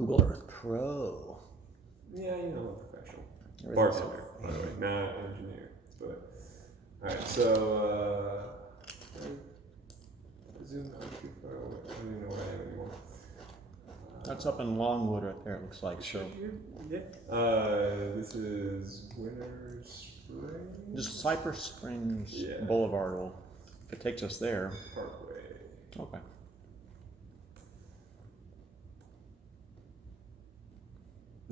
Google Earth Pro. Yeah, you know, I'm professional. Bartender, by the way, not engineer. But all right, so zoom out too far away. I don't even know where I am anymore. That's up in Longwood right there, it looks like. So yeah. This is Winter Spring. just Cypress Springs Yeah. Boulevard. Well, if it takes us there. Parkway. Okay.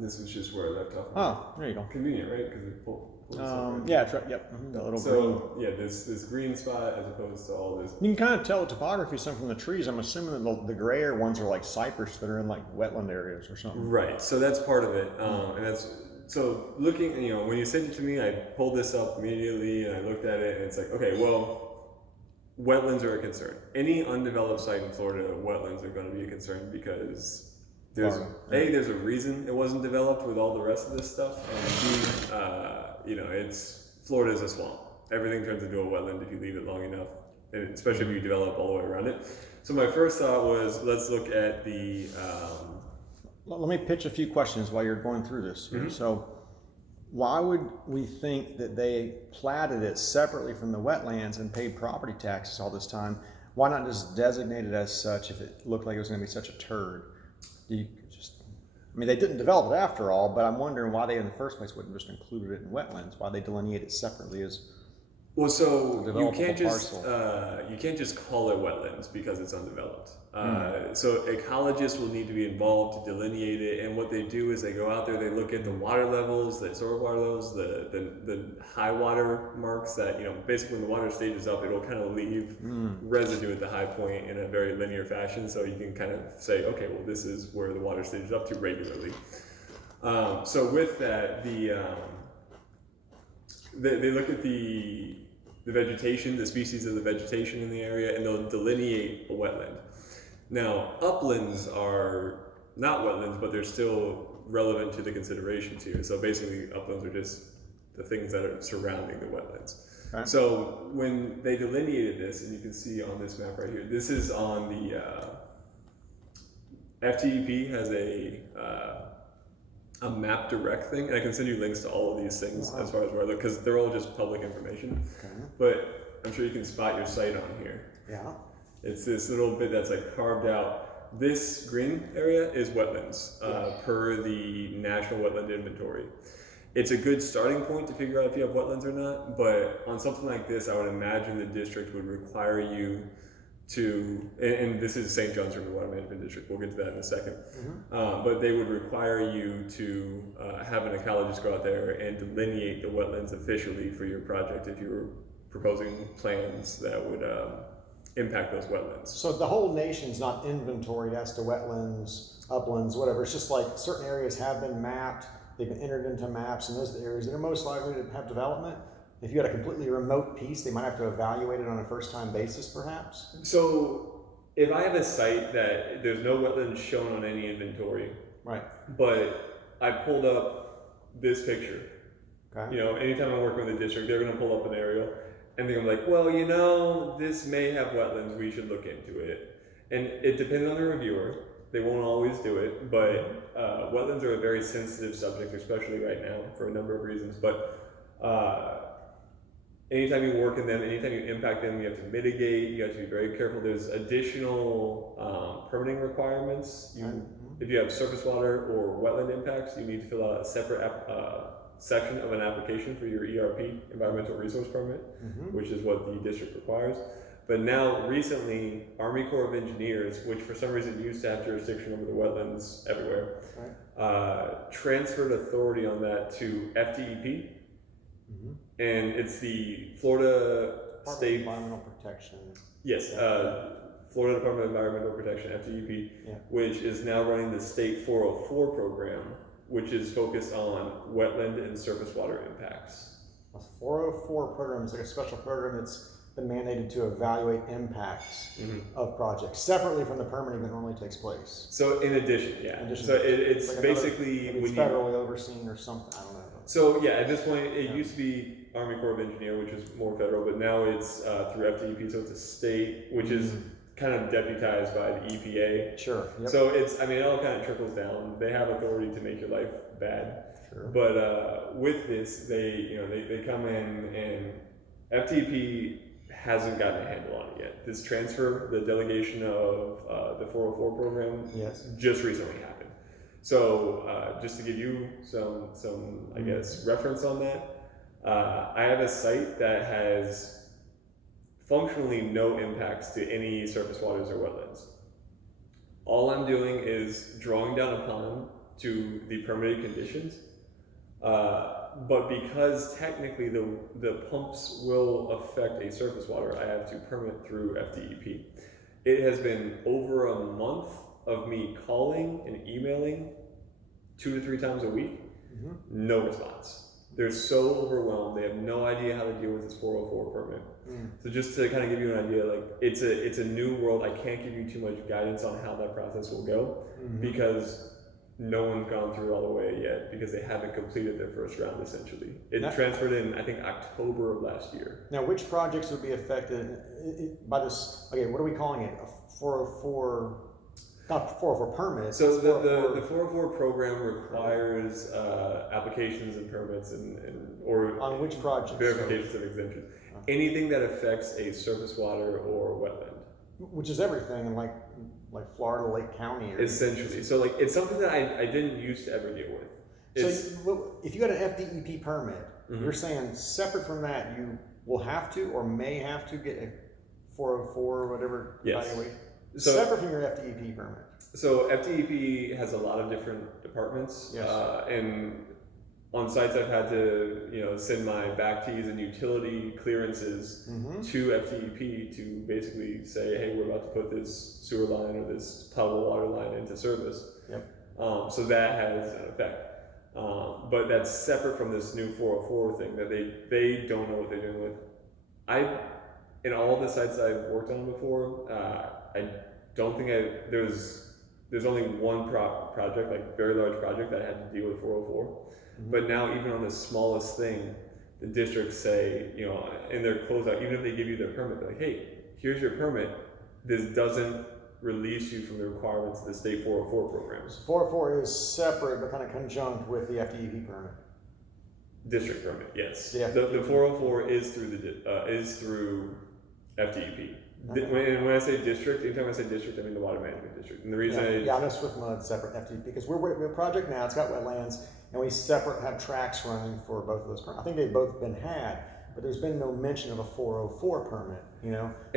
This was just where I left off. Oh, there you go. Convenient, right? Because it pulls up, right? Yeah, it's right. Yep. That little So yeah, this green spot as opposed to all this. You can kind of tell the topography some from the trees. I'm assuming that the grayer ones are like cypress that are in like wetland areas or something. Right. So that's part of it, and that's so looking. You know, when you sent it to me, I pulled this up immediately and I looked at it, and it's like, okay, well, wetlands are a concern. Any undeveloped site in Florida, wetlands are going to be a concern because there's a reason it wasn't developed with all the rest of this stuff, and B, it's Florida is a swamp. Everything turns into a wetland if you leave it long enough, and especially if you develop all the way around it. So my first thought was, let's look at the. Let me pitch a few questions while you're going through this. Mm-hmm. So, why would we think that they platted it separately from the wetlands and paid property taxes all this time? Why not just designate it as such if it looked like it was going to be such a turd? They didn't develop it after all, but I'm wondering why they in the first place wouldn't just include it in wetlands, why they delineate it separately as well. So you can't just call it wetlands because it's undeveloped. So ecologists will need to be involved to delineate it, and what they do is they go out there, they look at the water levels, the historic water levels, the high water marks that, basically when the water stages up, it'll kind of leave residue at the high point in a very linear fashion, so you can kind of say, okay, well, this is where the water stages up to regularly. So with that, they look at the vegetation, the species of the vegetation in the area, and they'll delineate a wetland. Now, uplands are not wetlands, but they're still relevant to the considerations here. So basically, uplands are just the things that are surrounding the wetlands. Okay. So when they delineated this, and you can see on this map right here, this is on the FTEP has a map direct thing, and I can send you links to all of these things as far as where I look, because they're all just public information. Okay. But I'm sure you can spot your site on here. Yeah. It's this little bit that's like carved out. This green area is wetlands per the National Wetland Inventory. It's a good starting point to figure out if you have wetlands or not, but on something like this, I would imagine the district would require you to, and this is St. John's River Water Management District, we'll get to that in a second, but they would require you to have an ecologist go out there and delineate the wetlands officially for your project if you were proposing plans that would impact those wetlands. So the whole nation's not inventoried as to wetlands, uplands, whatever. It's just like certain areas have been mapped, they've been entered into maps, and those are the areas that are most likely to have development. If you had a completely remote piece, they might have to evaluate it on a first-time basis, perhaps? So if I have a site that there's no wetlands shown on any inventory, right, but I pulled up this picture, okay. Anytime I'm working with a district, they're going to pull up an aerial, and they're like, well, this may have wetlands, we should look into it. And it depends on the reviewer. They won't always do it, but wetlands are a very sensitive subject, especially right now, for a number of reasons. But anytime you work in them, anytime you impact them, you have to mitigate, you have to be very careful. There's additional permitting requirements. If you have surface water or wetland impacts, you need to fill out a separate section of an application for your ERP, Environmental Resource Permit, which is what the district requires. But now, recently, Army Corps of Engineers, which for some reason used to have jurisdiction over the wetlands everywhere, transferred authority on that to FTEP. And it's the Florida State Environmental Protection. Yes, Florida Department of Environmental Protection, FTEP, which is now running the State 404 program, which is focused on wetland and surface water impacts. A 404 program is like a special program that's been mandated to evaluate impacts of projects separately from the permitting that normally takes place. So in addition, it's like basically it's federally overseen or something. I don't know. So yeah, at this point, it used to be Army Corps of Engineers, which is more federal, but now it's through FTEP, so it's a state, which is Mm-hmm. kind of deputized by the EPA. Sure. Yep. So it all kind of trickles down. They have authority to make your life bad. Sure. But with this, they come in, and FTP hasn't gotten a handle on it yet. This transfer, the delegation of the 404 program, Yes. just recently happened. So just to give you some I guess reference on that, I have a site that has functionally no impacts to any surface waters or wetlands. All I'm doing is drawing down a pond to the permitted conditions, but because technically the pumps will affect a surface water, I have to permit through FDEP. It has been over a month of me calling and emailing 2 to 3 times a week, no response. They're so overwhelmed. They have no idea how to deal with this 404 permit. So just to kind of give you an idea, like it's a new world. I can't give you too much guidance on how that process will go because no one's gone through it all the way yet because they haven't completed their first round essentially. It transferred in, I think, October of last year. Now, which projects would be affected by this? Okay, what are we calling it? A 404, not 404 permit. So the 404 program requires applications and permits or on which projects? Verifications of exemption. Anything that affects a surface water or wetland. Which is everything in like Florida, Lake County. Or essentially. So like it's something that I didn't used to ever deal with. So if you got an FDEP permit, you're saying separate from that, you will have to or may have to get a 404 or whatever evaluation? So, separate from your FDEP permit. So FDEP has a lot of different departments. Yes. And on sites I've had to send my back tees and utility clearances to FDEP to basically say, hey, we're about to put this sewer line or this potable water line into service. Yep. So that has an effect. But that's separate from this new 404 thing that they don't know what they're doing with. In all the sites I've worked on before, I don't think there's only one project, like very large project, that had to deal with 404. But now even on the smallest thing, the districts say, in their closeout, even if they give you their permit, they're like, hey, here's your permit. This doesn't release you from the requirements of the state 404 programs. 404 is separate but kind of conjunct with the FDEP permit. District permit, yes. Yeah. The 404 is through FDEP. When I say district, anytime I say district, I mean the water management district. And the reason I know Swift Mud separate FDEP because we're a project now. It's got wetlands, and we separate have tracks running for both of those. I think they've both been had, but there's been no mention of a 404 permit.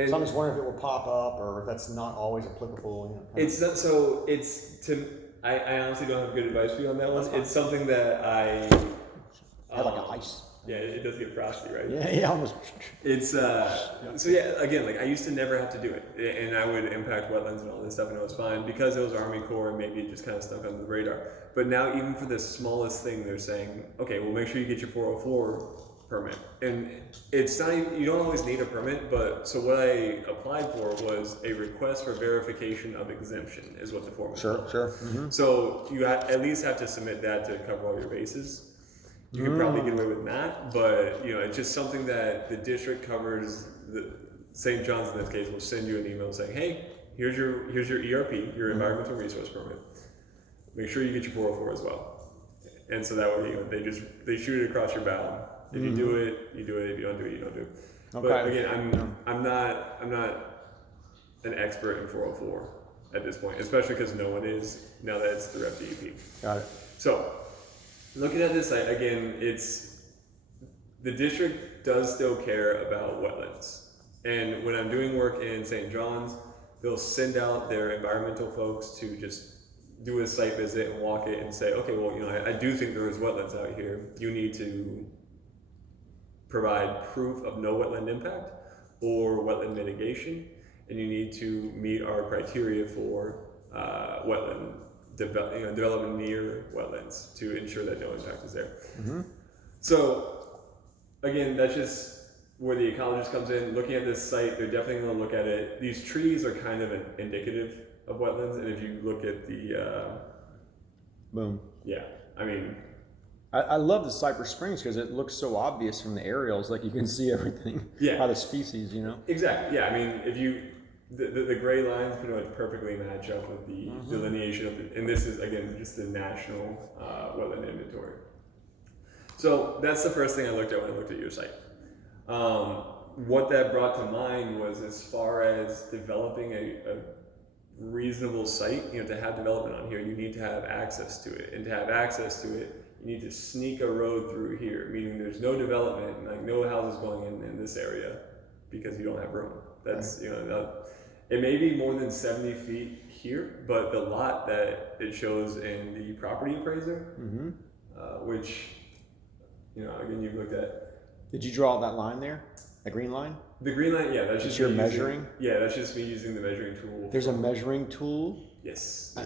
So I'm just wondering if it will pop up or if that's not always applicable. It's not, so it's to. I honestly don't have good advice for you on that one. It's something that I like an ice. Yeah, it does get frosty, right? Yeah, almost. It's so yeah. Again, like I used to never have to do it, and I would impact wetlands and all this stuff, and it was fine because it was Army Corps, and maybe it just kind of stuck under the radar. But now, even for the smallest thing, they're saying, okay, well, make sure you get your 404 permit, and it's not even, you don't always need a permit. But so what I applied for was a request for verification of exemption, is what the form is called. Sure. So you at least have to submit that to cover all your bases. You could probably get away with that, but it's just something that the district covers. St. John's in this case will send you an email saying, "Hey, here's your ERP, your environmental resource permit. Make sure you get your 404 as well." And so that way, they shoot it across your bow. If you do it, you do it. If you don't do it, you don't do it. Okay. But again, I'm not an expert in 404 at this point, especially because no one is now that it's through FDEP. Got it. So. Looking at this site, again, the district does still care about wetlands. And when I'm doing work in St. John's, they'll send out their environmental folks to just do a site visit and walk it and say, okay, well, I do think there is wetlands out here. You need to provide proof of no wetland impact or wetland mitigation, and you need to meet our criteria for wetland development near wetlands to ensure that no impact is there. So again, that's just where the ecologist comes in. Looking at this site, they're definitely going to look at it. These trees are kind of indicative of wetlands, and if you look at the boom, yeah, I mean, I love the Cypress Springs because it looks so obvious from the aerials, like you can see everything by the species. Exactly. Yeah, I mean, the gray lines pretty much perfectly match up with the delineation of and this is, again, just the national wetland inventory. So that's the first thing I looked at when I looked at your site. What that brought to mind was, as far as developing a reasonable site, to have development on here, you need to have access to it. And to have access to it, you need to sneak a road through here, meaning there's no development, like no houses going in this area because you don't have room. That's, it may be more than 70 feet here, but the lot that it shows in the property appraiser, which, again, you've looked at. Did you draw that line there? The green line? The green line, yeah, that's just your measuring? Yeah, that's just me using the measuring tool. There's a measuring tool? Yes.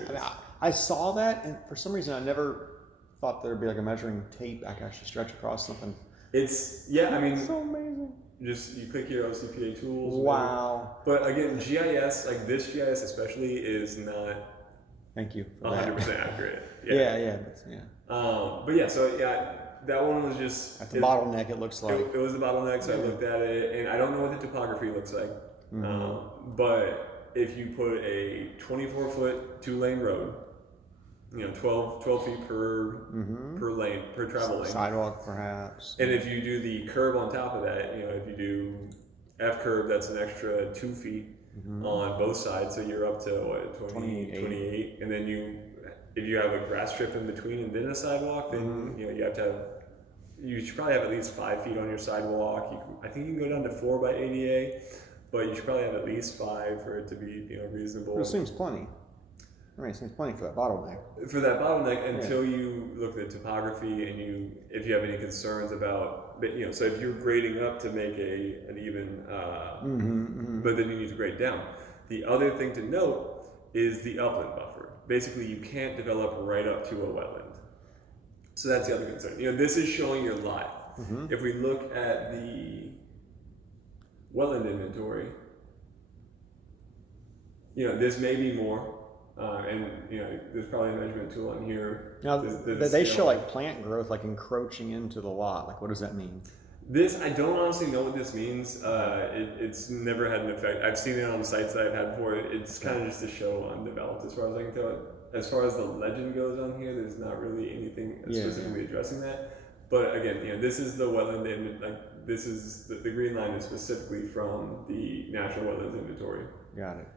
I saw that, and for some reason I never thought there'd be like a measuring tape I could actually stretch across something. It's so amazing. Just you click your OCPA tools. Wow. But again, GIS, like this GIS especially, is not. Thank you. 100% accurate. Yeah. But yeah, so yeah, that one was just at the bottleneck. It looks like it was the bottleneck. So I looked at it, and I don't know what the topography looks like. But if you put a 24-foot 2-lane road, 12 feet per lane, per travel lane. Sidewalk, perhaps. And if you do the curb on top of that, if you do F curb, that's an extra 2 feet on both sides. So you're up to what, 28. And then if you have a grass strip in between and then a sidewalk, then you should probably have at least 5 feet on your sidewalk. I think you can go down to 4 by ADA, but you should probably have at least 5 for it to be reasonable. It seems plenty. It seems plenty for that bottleneck. For that bottleneck, until you look at the topography and if you have any concerns about, so if you're grading up to make an even, but then you need to grade down. The other thing to note is the upland buffer. Basically, you can't develop right up to a wetland. So that's the other concern. This is showing your lot. If we look at the wetland inventory, this may be more. And there's probably a measurement tool on here. Now, they show like plant growth, like encroaching into the lot. Like, what does that mean? This, I don't honestly know what this means. It's never had an effect. I've seen it on sites that I've had before. It's kind of just a show undeveloped, as far as I can tell. As far as the legend goes on here, there's not really anything specifically addressing that. But again, this is the wetland, this is the green line is specifically from the National Wetlands Inventory. Got it.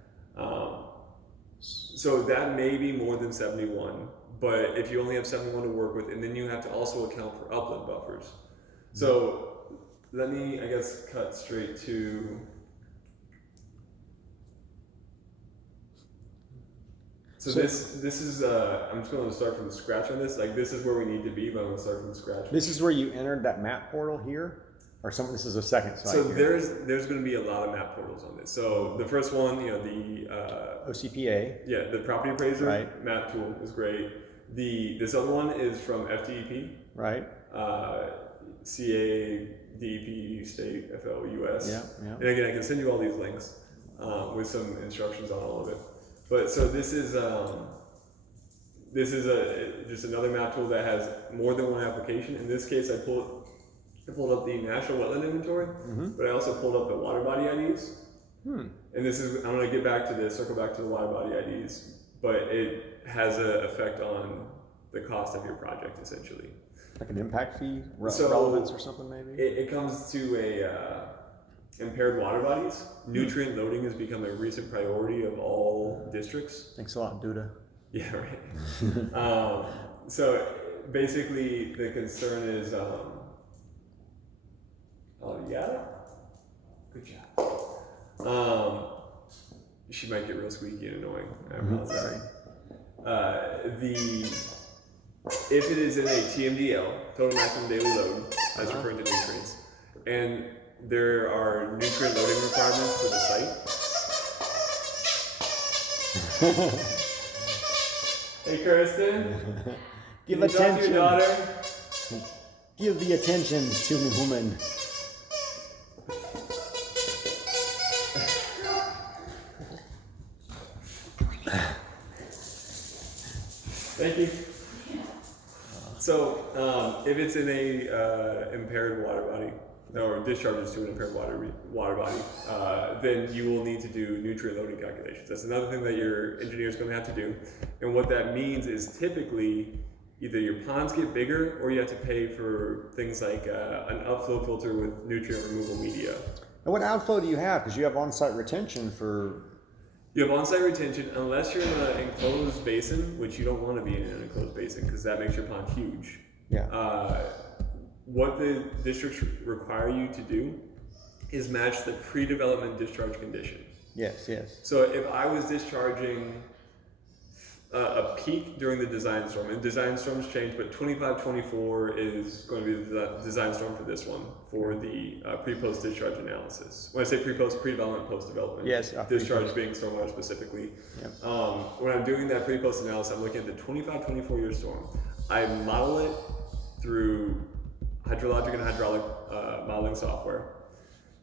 So that may be more than 71, but if you only have 71 to work with, and then you have to also account for upland buffers. So let me, I guess, cut straight to. So this is, I'm just going to start from scratch on this. Like, this is where we need to be, but I'm going to start from scratch. This is where you entered that map portal here? Or something? This is a second site. So here. there's going to be a lot of map portals on this. So the first one, the OCPA. Yeah, the property appraiser map tool is great. This other one is from FDEP. Right. CA, DEP, State, FLUS. Yeah. And again, I can send you all these links with some instructions on all of it. But so this is just another map tool that has more than one application. In this case, I pulled up the National Wetland Inventory, but I also pulled up the water body IDs. And this is, I'm going to circle back to the water body IDs, but it has an effect on the cost of your project, essentially. Like an impact fee, relevance or something maybe? It comes to impaired water bodies. Nutrient loading has become a recent priority of all districts. Thanks a lot, Duda. Yeah, right. So basically the concern is, good job. She might get real squeaky and annoying. I apologize. If it is in a TMDL, total maximum daily load, that's referring to nutrients, and there are nutrient loading requirements for the site. Hey, Kirsten. Give attention. Talk to your daughter. Give the attention to me, woman. Thank you. So, if it's in a impaired water body, or discharges to an impaired water water body, then you will need to do nutrient loading calculations. That's another thing that your engineer is going to have to do. And what that means is typically either your ponds get bigger or you have to pay for things like an upflow filter with nutrient removal media. And what outflow do you have? Because you have on-site retention for... You have on-site retention unless you're in an enclosed basin, which you don't want to be in an enclosed basin because that makes your pond huge. Yeah. What the districts require you to do is match the pre-development discharge condition. Yes, yes. So if I was discharging a peak during the design storm, and design storms change, but 25-24 is going to be the design storm for this one, for the pre-post discharge analysis. When I say pre-post, pre-development, post-development. Yes. Discharge being stormwater specifically. Yep. When I'm doing that pre-post analysis, I'm looking at the 25-24 year storm. I model it through hydrologic and hydraulic modeling software.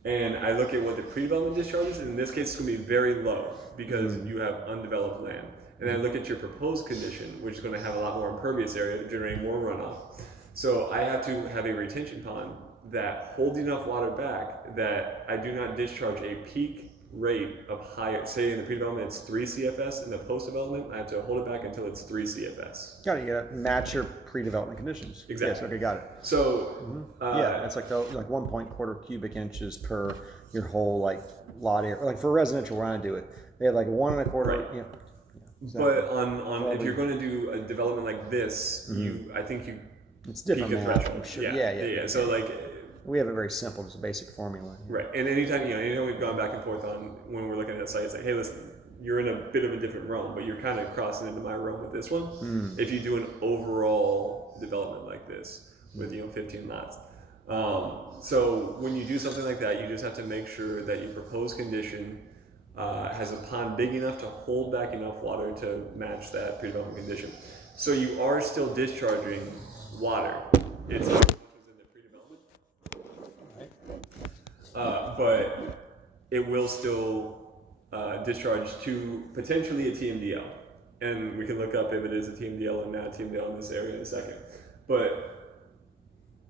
And I look at what the pre-development discharge is, and in this case, it's going to be very low because you have undeveloped land. And then I look at your proposed condition, which is going to have a lot more impervious area, generating more runoff. So I have to have a retention pond that holds enough water back that I do not discharge a peak rate of higher, say in the pre-development it's 3 CFS, in the post-development I have to hold it back until it's 3 CFS. Got it. You got to match your pre-development conditions. Exactly. Yes, okay, got it. So yeah, it's like 1.25 cubic inches per your whole like lot area. Like for residential, where I do it, they have like 1.25. Right. You know, but on if you're going to do a development like this, I think you it's different peak a math, threshold. I'm sure. Yeah. So like. We have a very simple, just a basic formula. Right, and anytime we've gone back and forth on when we're looking at sites, like, hey, listen, you're in a bit of a different realm, but you're kind of crossing into my realm with this one. If you do an overall development like this with 15 lots, so when you do something like that, you just have to make sure that your proposed condition has a pond big enough to hold back enough water to match that pre-development condition. So you are still discharging water. It's but it will still discharge to potentially a TMDL. And we can look up if it is a TMDL and not a TMDL in this area in a second. But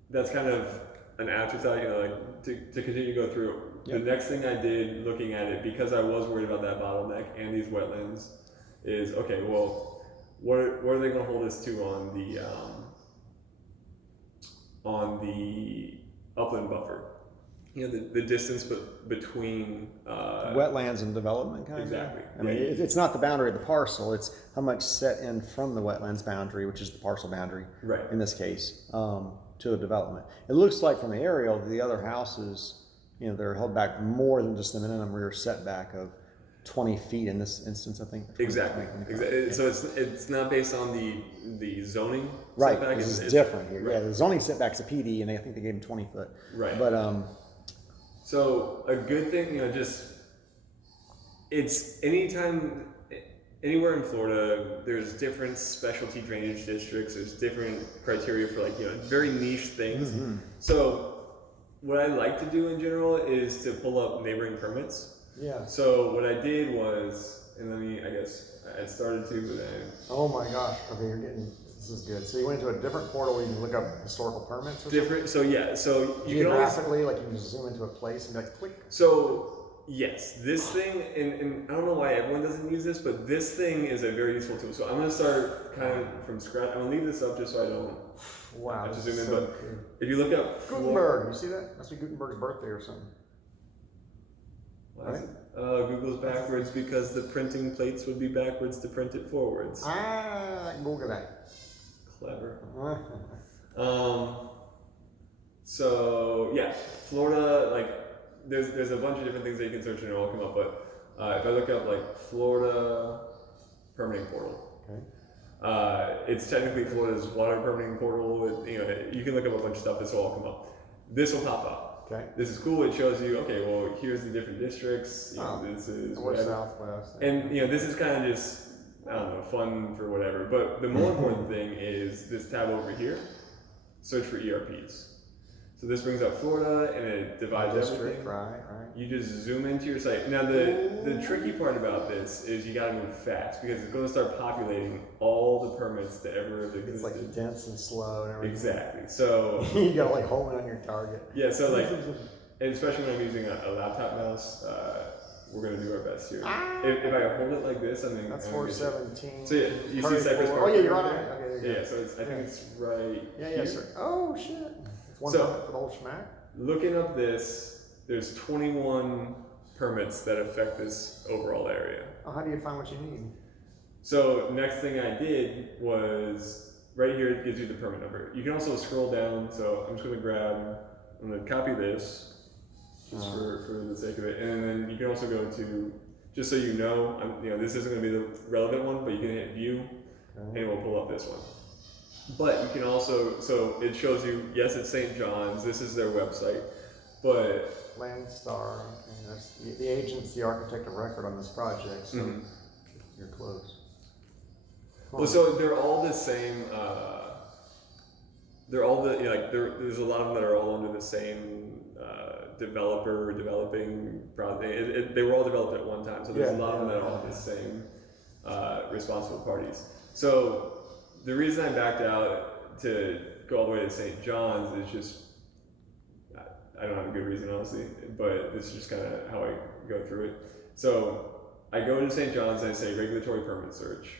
that's kind of an afterthought, like to continue to go through. Yep. The next thing I did looking at it, because I was worried about that bottleneck and these wetlands, is okay, well, what are they going to hold us to on the upland buffer? The distance between wetlands and development, kind exactly. of. I mean, it's not the boundary of the parcel; it's how much set in from the wetlands boundary, which is the parcel boundary, right? In this case, to the development. It looks like from the aerial, the other houses, they're held back more than just the minimum rear setback of 20 feet in this instance, I think. Exactly. Yeah. So it's not based on the zoning right. setback. It's different here. Right. Yeah, the zoning setback's a PD, and I think they gave them 20 foot. Right. But so a good thing, it's anywhere in Florida, there's different specialty drainage districts. There's different criteria for very niche things. Mm-hmm. So what I like to do in general is to pull up neighboring permits. Yeah. So what I did was, and I started to. Oh my gosh! Okay, this is good. So you went into a different portal where you can look up historical permits. Or different. Something? So yeah. So you geographically, you can just zoom into a place and be like, click. So yes, this thing, and I don't know why everyone doesn't use this, but this thing is a very useful tool. So I'm going to start kind of from scratch. I'm going to leave this up just so I don't have to zoom in. But if you look up Gutenberg, you see that? Must be Gutenberg's birthday or something. Right? Google's backwards because the printing plates would be backwards to print it forwards. Google that. Clever. So yeah, Florida, there's a bunch of different things that you can search and it'll all come up. But if I look up Florida permitting portal, okay. It's technically Florida's water permitting portal. You can look up a bunch of stuff. This will all come up. This will pop up. Okay. This is cool. It shows you, okay, well, here's the different districts. This is whatever. Southwest. And this is kind of just, I don't know, fun for whatever. But the more important thing is this tab over here, search for ERPs. So this brings up Florida and it divides everything. Right. You just zoom into your site. Now the tricky part about this is you gotta move fast because it's gonna start populating all the permits that ever have existed. It's like dense and slow and everything. Exactly. So you gotta home it on your target. Yeah, so and especially when I'm using a laptop mouse, we're gonna do our best here. If I hold it like this, I mean That's I'm gonna 417. So yeah, you see Cypress Park. Oh yeah, you're right right. there? Okay, there you go. Yeah, so I think it's right Yeah, here. sir. Oh shit. It's one So- permit for the whole schmack. Looking up this, there's 21 permits that affect this overall area. Oh, how do you find what you need? So next thing I did was right here it gives you the permit number. You can also scroll down. So I'm just I'm gonna copy this just for the sake of it, and then you can also go to, just so you know, this isn't gonna be the relevant one, but you can hit view, and it will pull up this one. But you can also, so it shows you, yes, it's St. John's. This is their website, but Landstar. Okay, that's the agent's the architect of record on this project, so you're close. well, so they're all the same. They're all there's a lot of them that are all under the same developer developing project. They were all developed at one time, so there's a lot of them that are all the same responsible parties. So the reason I backed out to go all the way to St. John's is just, I don't have a good reason, honestly, but this is just kind of how I go through it. So I go to St. John's and I say regulatory permit search.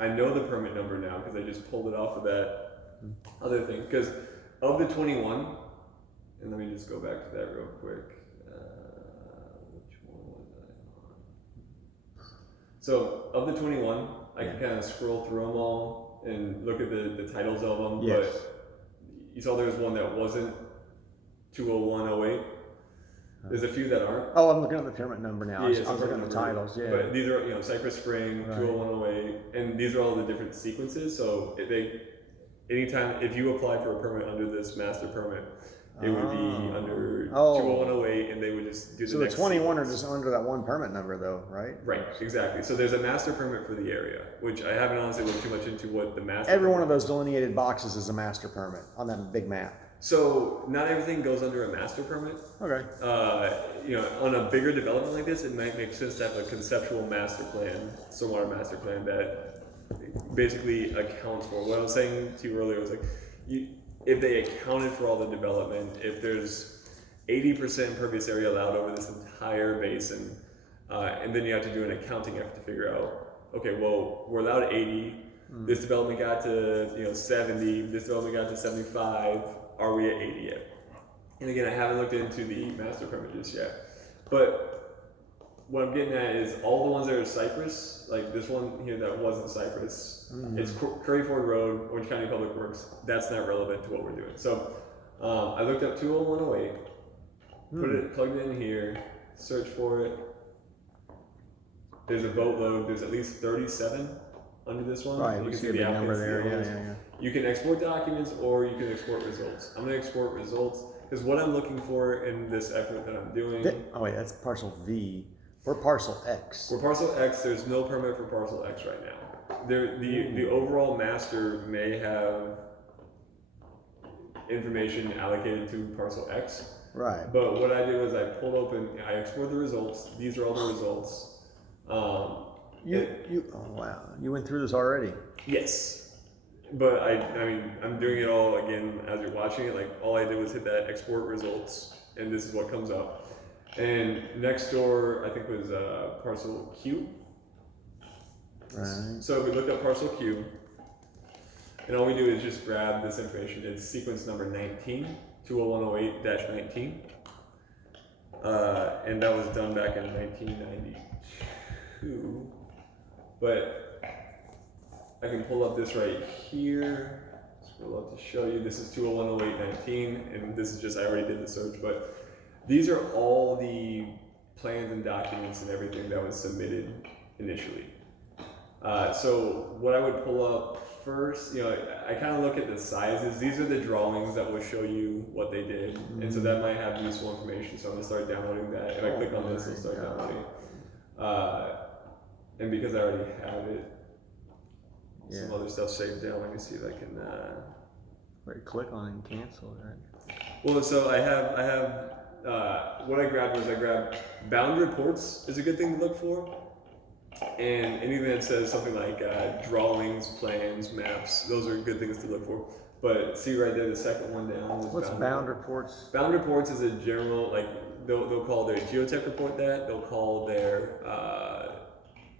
I know the permit number now because I just pulled it off of that other thing. Because of the 21, and let me just go back to that real quick. Which one was I on? So of the 21, I can kind of scroll through them all and look at the titles of them. Yes. But you saw there was one that wasn't 20108. There's a few that aren't. Oh, I'm looking at the permit number now. Yeah, I was looking at the titles. Yeah. But these are, Cypress Spring, Right. 20108, and these are all the different sequences. So anytime if you apply for a permit under this master permit, it would be under 20108, and they would just do the So next the 21 sequence. are just under that one permit number, though, right? Right, exactly. So there's a master permit for the area, which I haven't honestly looked too much into what the master. Every one of those delineated boxes is a master permit on that big map. So not everything goes under a master permit. Okay. On a bigger development like this, it might make sense to have a conceptual master plan, stormwater master plan that basically accounts for what I was saying to you earlier. Was like, if they accounted for all the development, if there's 80% impervious area allowed over this entire basin, and then you have to do an accounting effort to figure out, okay, well, we're allowed 80. This development got to 70. This development got to 75. Are we at 80 yet? And again, I haven't looked into the master permit just yet. But what I'm getting at is all the ones that are Cypress, like this one here that wasn't Cypress, it's Curry Ford Road, Orange County Public Works. That's not relevant to what we're doing. So I looked up 20108, plugged it in here, searched for it. There's a boatload. There's at least 37 under this one. Right, You we can see a big number applicants, the there. owners. Yeah. You can export documents or you can export results. I'm going to export results because what I'm looking for in this effort that I'm doing. Oh wait, that's parcel V. We're parcel X. For parcel X, there's no permit for parcel X right now. The overall master may have information allocated to parcel X. Right. But what I did was I pulled open, I explored the results. These are all the results. Oh wow, you went through this already. Yes. But I'm doing it all again as you're watching it. Like all I did was hit that export results, and this is what comes up. And next door, I think was parcel Q. Right. So we looked up parcel Q, and all we do is just grab this information. It's sequence number 19, 20108-19, and that was done back in 1992. But I can pull up this right here. Scroll up to show you. This is 20108-19, and this is just, I already did the search, but these are all the plans and documents and everything that was submitted initially. So what I would pull up first, I kind of look at the sizes. These are the drawings that will show you what they did, and so that might have useful information. So I'm gonna start downloading that. If I click on this, it'll start downloading. And because I already have it, some other stuff saved down. Let me see if I can. Right, click on it and cancel it. Right. Well, so I have. What I grabbed was bound reports is a good thing to look for, and anything that says something like drawings, plans, maps. Those are good things to look for. But see right there, the second one down. What's bound reports? Bound reports is a general, like, they'll call their geotech report that, they'll call their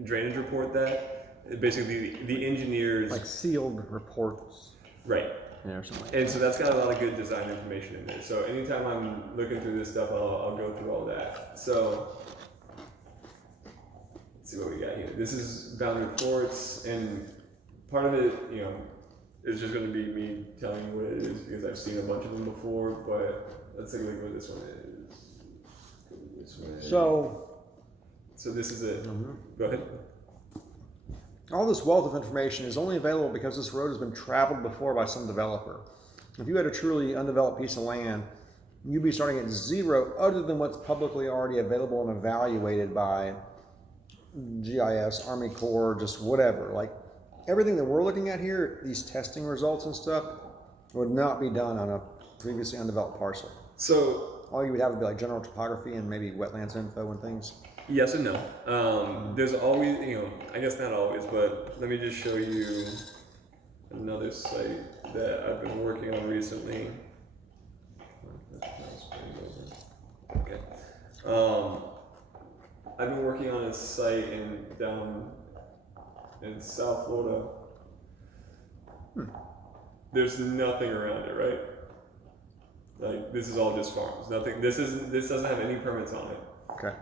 drainage report that. Basically, the engineers. Like sealed reports. Right. Yeah, or something like And so that's got a lot of good design information in there. So anytime I'm looking through this stuff, I'll go through all that. So let's see what we got here. This is bound reports, and part of it, is just going to be me telling you what it is because I've seen a bunch of them before. But let's take a look at what this one is. This one is. So this is it. Go ahead. All this wealth of information is only available because this road has been traveled before by some developer. If you had a truly undeveloped piece of land, you'd be starting at zero other than what's publicly already available and evaluated by GIS, Army Corps, just whatever. Like everything that we're looking at here, these testing results and stuff, would not be done on a previously undeveloped parcel. So all you would have would be like general topography and maybe wetlands info and things. Yes and no. There's always, I guess not always, but let me just show you another site that I've been working on recently. Okay. I've been working on a site down in South Florida. There's nothing around it, right? Like this is all just farms. Nothing. This doesn't have any permits on it. Okay.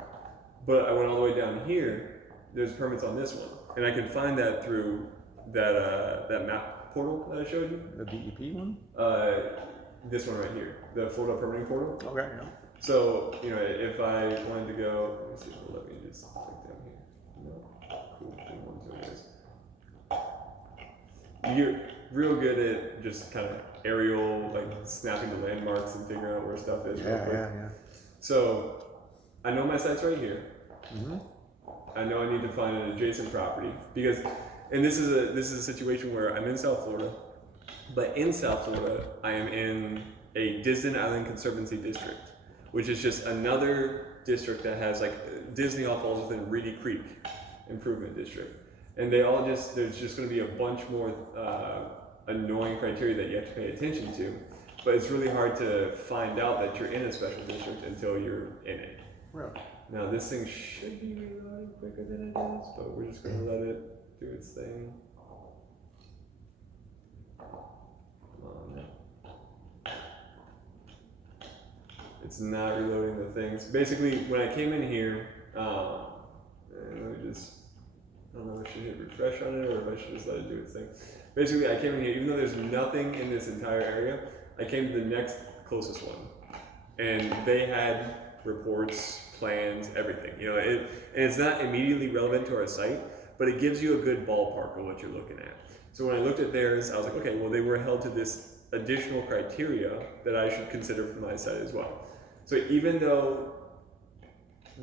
But I went all the way down here. There's permits on this one, and I can find that through that map portal that I showed you. The DEP one? This one right here, the Florida permitting portal. Okay. Yeah. So if I wanted to go, let me see if it'll let me just click down here. No, cool. You're real good at just kind of aerial, like snapping the landmarks and figuring out where stuff is. Yeah. So I know my site's right here. Mm-hmm. I know I need to find an adjacent property because, and this is a situation where I'm in South Florida, but in South Florida I am in a Disney Island Conservancy district, which is just another district that has like Disney all falls within Reedy Creek Improvement District, and there's just going to be a bunch more annoying criteria that you have to pay attention to, but it's really hard to find out that you're in a special district until you're in it. Really? Now this thing should be reloading quicker than it is, but we're just going to let it do its thing. Come on now. It's not reloading the things. Basically, when I came in here, let me just, I don't know if I should hit refresh on it or if I should just let it do its thing. Basically, I came in here, even though there's nothing in this entire area, I came to the next closest one. And they had reports, plans, everything. And it's not immediately relevant to our site, but it gives you a good ballpark of what you're looking at. So when I looked at theirs, I was like, okay, well, they were held to this additional criteria that I should consider for my site as well. So even though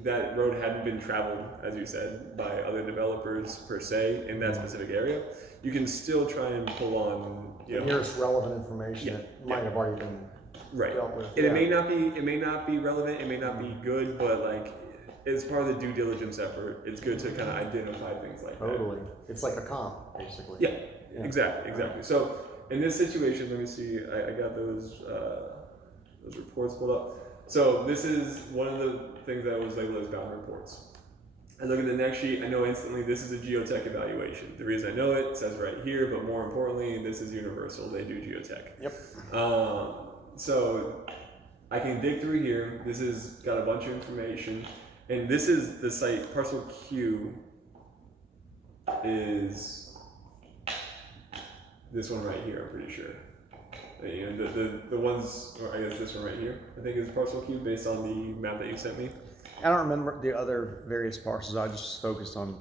that road hadn't been traveled, as you said, by other developers per se in that specific area, you can still try and pull on, The nearest relevant information that might have already been dealt with. And it may not be relevant, it may not be good, but like as part of the due diligence effort, it's good to kind of identify things like that. Totally. It's like a comp, basically. Yeah. Exactly. So in this situation, let me see, I got those reports pulled up. So this is one of the things that was labeled as bound reports. I look at the next sheet, I know instantly this is a geotech evaluation. The reason I know it says right here, but more importantly, this is universal, they do geotech. Yep. So I can dig through here, this has got a bunch of information, and this is the site, parcel Q is this one right here, I'm pretty sure. The ones, or I guess this one right here, I think is parcel Q based on the map that you sent me. I don't remember the other various parcels. I just focused on.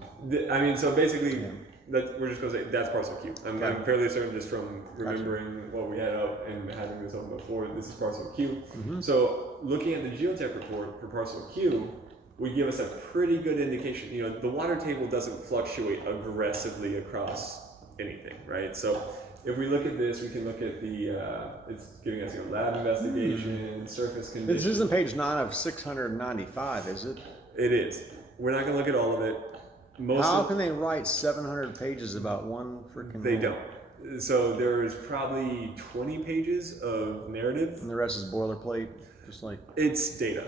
So basically, we're just going to say that's parcel Q. I'm fairly certain just from remembering what we had up and having this open before, this is parcel Q. Mm-hmm. So looking at the geotech report for parcel Q would give us a pretty good indication. The water table doesn't fluctuate aggressively across anything, right? So if we look at this, we can look at the, it's giving us lab investigation, surface conditions. This isn't page 9 of 695, is it? It is. We're not going to look at all of it. How can they write 700 pages about one freaking? They don't. So there's probably 20 pages of narrative. And the rest is boilerplate, just like. It's data.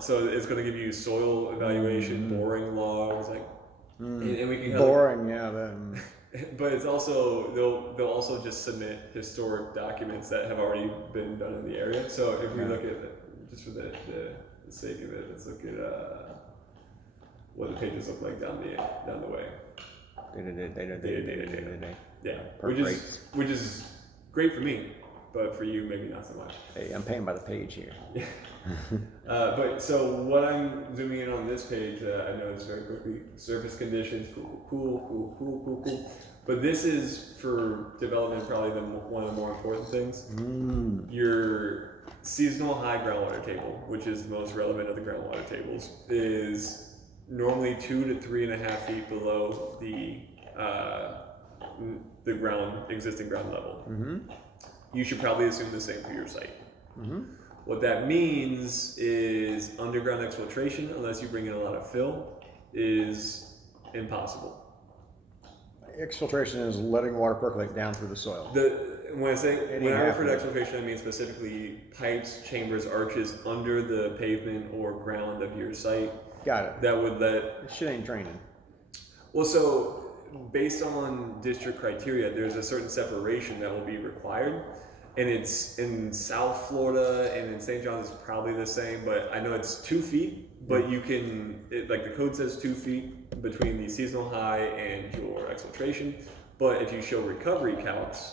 So it's going to give you soil evaluation, boring logs, like, and we can boring, yeah. Then. But it's also they'll also just submit historic documents that have already been done in the area. So if we look at just for the sake of it, let's look at what the pages look like down the way. Data. Yeah, Per which is great for me, but for you maybe not so much. Hey, I'm paying by the page here. Yeah. But so what I'm zooming in on this page, I noticed very quickly, surface conditions, cool. But this is for development probably one of the more important things. Your seasonal high groundwater table, which is the most relevant of the groundwater tables, is normally 2 to 3.5 feet below the existing ground level. You should probably assume the same for your site. What that means is underground exfiltration, unless you bring in a lot of fill, is impossible. Exfiltration is letting water percolate down through the soil. When I refer to exfiltration, I mean specifically pipes, chambers, arches under the pavement or ground of your site. Got it. That would let. This shit ain't draining. Well, so based on district criteria, there's a certain separation that will be required. And it's in South Florida and in St. John's it's probably the same, but I know it's 2 feet, but you can, like the code says 2 feet between the seasonal high and your exfiltration. But if you show recovery calcs,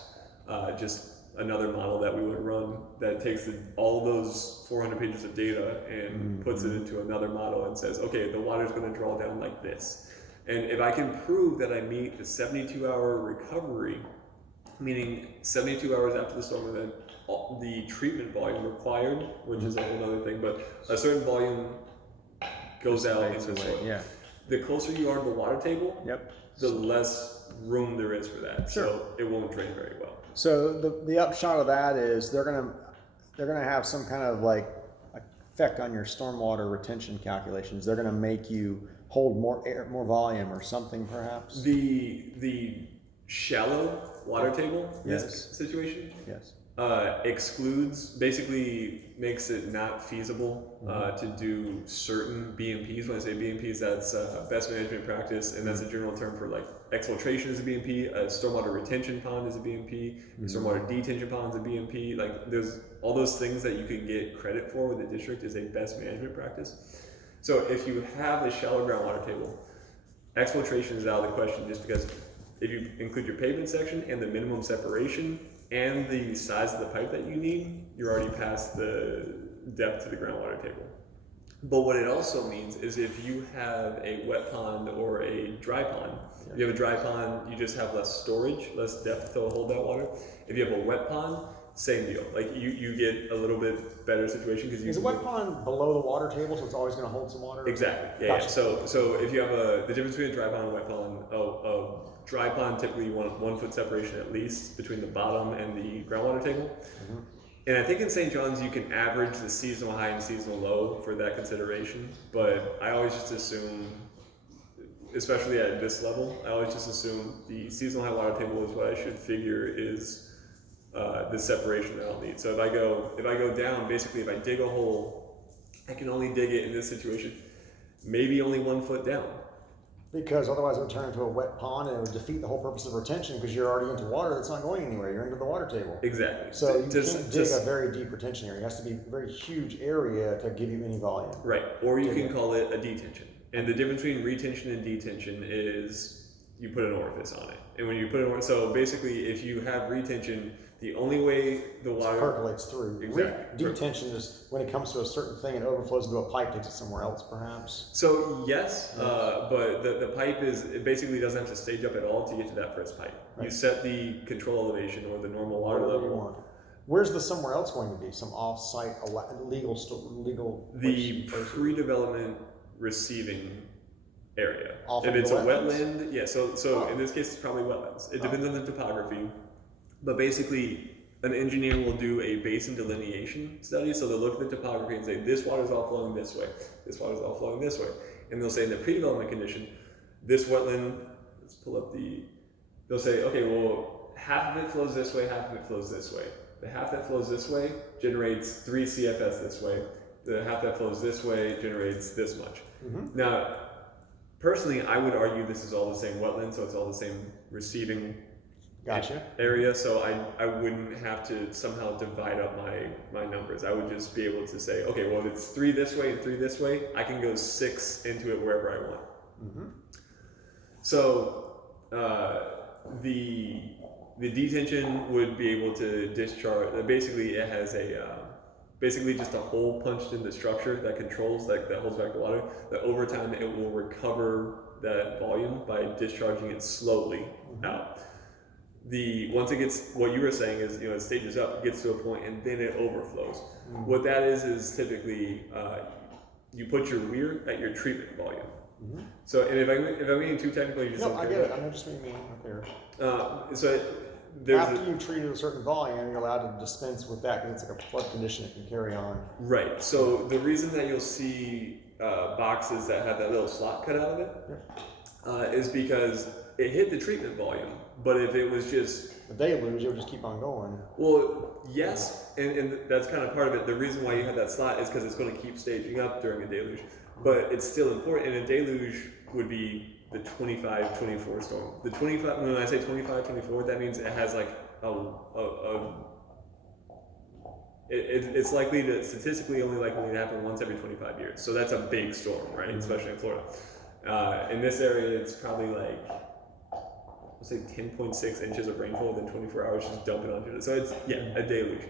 just another model that we would run that takes all those 400 pages of data and puts it into another model and says, okay, the water's going to draw down like this. And if I can prove that I meet the 72-hour recovery, meaning 72 hours after the storm event, the treatment volume required, which is a whole other thing, but a certain volume goes out into the soil. Yeah. The closer you are to the water table, the less room there is for that. Sure. So it won't drain very well. So the upshot of that is they're gonna have some kind of like effect on your stormwater retention calculations. They're gonna make you hold more air, more volume, or something, perhaps. The shallow water table situation basically makes it not feasible to do certain BMPs. When I say BMPs, that's best management practice, and that's a general term for like exfiltration is a BMP, a stormwater retention pond is a BMP, a stormwater detention pond is a BMP. Like there's all those things that you can get credit for with the district is a best management practice. So if you have a shallow groundwater table, exfiltration is out of the question just because if you include your pavement section and the minimum separation and the size of the pipe that you need, you're already past the depth to the groundwater table. But what it also means is if you have a wet pond or a dry pond, if you have a dry pond, you just have less storage, less depth to hold that water. If you have a wet pond, same deal. Like you get a little bit better situation because you. Is a wet pond below the water table, so it's always going to hold some water? Exactly. Yeah. Gotcha. So if you have the difference between a dry pond and a wet pond, dry pond typically you want 1 foot separation at least between the bottom and the groundwater table. And I think in St. John's you can average the seasonal high and seasonal low for that consideration. But I always just assume, especially at this level, I always just assume the seasonal high water table is what I should figure is the separation that I'll need. So if I go down, basically if I dig a hole, I can only dig it in this situation, maybe only 1 foot down. Because otherwise it would turn into a wet pond and it would defeat the whole purpose of retention because you're already into water that's not going anywhere. You're into the water table. Exactly. So you can't dig a very deep retention area. It has to be a very huge area to give you any volume. Right. Or you can call it a detention. And the difference between retention and detention is you put an orifice on it. And when you put an orifice, so basically if you have retention, the only way the water percolates through. Exactly. Detention is when it comes to a certain thing and overflows into a pipe, takes it somewhere else, perhaps. So yes, but the pipe it basically doesn't have to stage up at all to get to that first pipe. Right. You set the control elevation or the normal water level. You want. Where's the somewhere else going to be? Some off-site legal. The pre-development receiving area. Off if it's a wetland, yeah. So in this case, it's probably wetlands. It depends on the topography. But basically, an engineer will do a basin delineation study. So they'll look at the topography and say, this water's all flowing this way. This water's all flowing this way. And they'll say in the pre-development condition, this wetland, let's pull up they'll say, okay, well, half of it flows this way, half of it flows this way. The half that flows this way generates 3 CFS this way. The half that flows this way generates this much. Now, personally, I would argue this is all the same wetland, so it's all the same receiving area, so I wouldn't have to somehow divide up my numbers. I would just be able to say, okay, well, if it's 3 this way and 3 this way, I can go 6 into it wherever I want. So the detention would be able to discharge. Basically, it has basically just a hole punched in the structure that controls, that holds back the water. That over time it will recover that volume by discharging it slowly out. Once it gets, what you were saying is, it stages up, it gets to a point, and then it overflows. What that is typically you put your weir at your treatment volume. So, and if I'm being too technical, you just I get it. I know just what you mean. Okay. So there's after you've treated a certain volume, you're allowed to dispense with that because it's like a flood condition that can carry on. Right. So the reason that you'll see boxes that have that little slot cut out of it is because it hit the treatment volume. But if it was just a deluge, it would just keep on going. Well, yes, and that's kind of part of it. The reason why you have that slot is because it's going to keep staging up during a deluge. But it's still important, and a deluge would be the 25-24 storm. The 25, when I say 25-24, that means it has like it's likely to, statistically only likely to happen once every 25 years. So that's a big storm, right? Especially in Florida. In this area, it's probably like, let's say 10.6 inches of rainfall within 24 hours just dumping onto it. So it's, a deluge.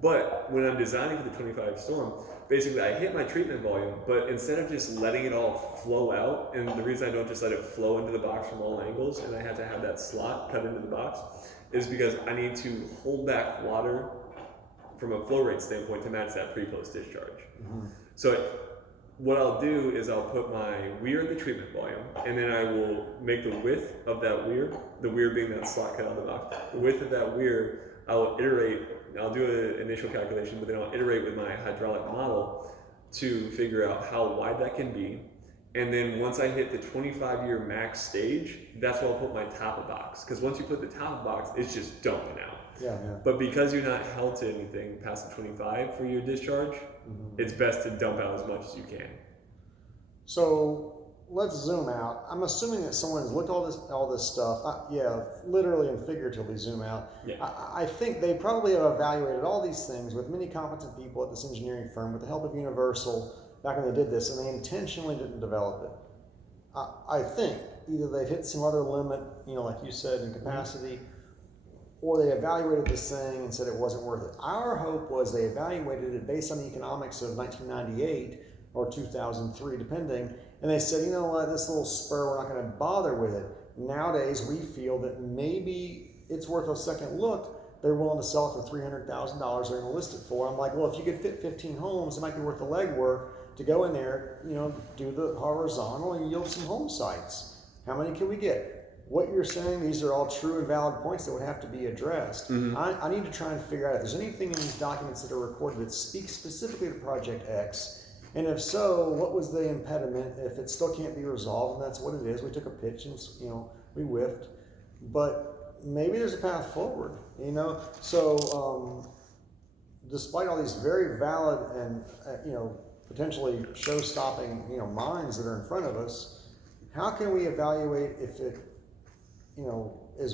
But when I'm designing for the 25 storm, basically I hit my treatment volume, but instead of just letting it all flow out, and the reason I don't just let it flow into the box from all angles, and I have to have that slot cut into the box, is because I need to hold back water from a flow rate standpoint to match that pre-post discharge. So what I'll do is I'll put my weir in the treatment volume, and then I will make the width of that weir, the weir being that slot cut out of the box, the width of that weir, I'll do an initial calculation, but then I'll iterate with my hydraulic model to figure out how wide that can be. And then once I hit the 25-year max stage, that's where I'll put my top of box. Because once you put the top of box, it's just dumping out. But because you're not held to anything past the 25 for your discharge, it's best to dump out as much as you can. So let's zoom out. I'm assuming that someone's looked at all this stuff. Literally and figuratively zoom out. I think they probably have evaluated all these things with many competent people at this engineering firm with the help of Universal back when they did this, and they intentionally didn't develop it. I think either they've hit some other limit, like you said, in capacity, or they evaluated this thing and said it wasn't worth it. Our hope was they evaluated it based on the economics of 1998 or 2003, depending, and they said, you know what, this little spur, we're not going to bother with it. Nowadays, we feel that maybe it's worth a second look. They're willing to sell it for $300,000. They're going to list it for. I'm like, well, if you could fit 15 homes, it might be worth the legwork to go in there, do the horizontal and yield some home sites. How many can we get? What you're saying, these are all true and valid points that would have to be addressed. I need to try and figure out if there's anything in these documents that are recorded that speaks specifically to Project X. And if so, what was the impediment? If it still can't be resolved, and that's what it is, we took a pitch and we whiffed. But maybe there's a path forward, So despite all these very valid and potentially show-stopping minds that are in front of us, how can we evaluate if it